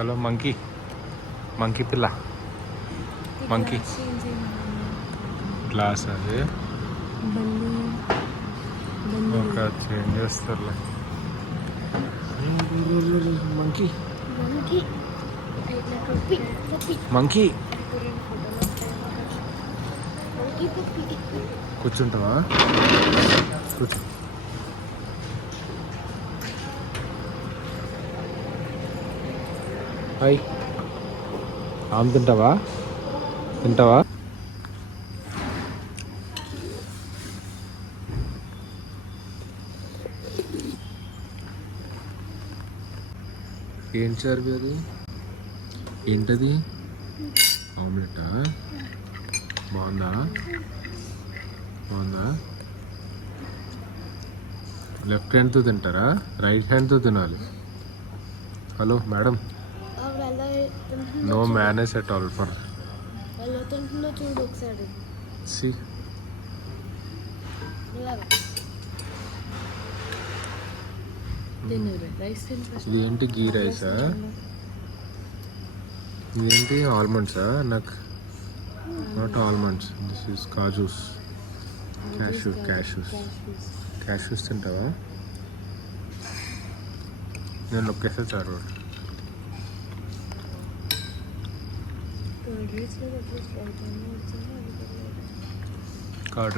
Hello monkey, monkey పిల్ల, monkey glass అది ఒక చేంజ్ చేస్తారులే. మంకీ మంకీ కూర్చుంటావా? కూర్చో. హాయ్, ఆమె తింటావా? తింటావా? ఏం సర్వి అది? ఏంటది? ఆమ్లెటా? బాగుందా? బాగుందా? లెఫ్ట్ హ్యాండ్తో తింటారా? రైట్ హ్యాండ్తో తినాలి. Hello madam, no manage at all for చూడు ఒకసారి. సి ఇది ఏంటి? గీ రైసా? ఇదేంటి? ఆల్మండ్సా? నాకు నాట్ ఆల్మండ్స్, దిస్ ఈస్ కాజూస్. క్యాష్యూస్ తింటావా? నేను నొక్కేస్తే చాలు. కార్డ్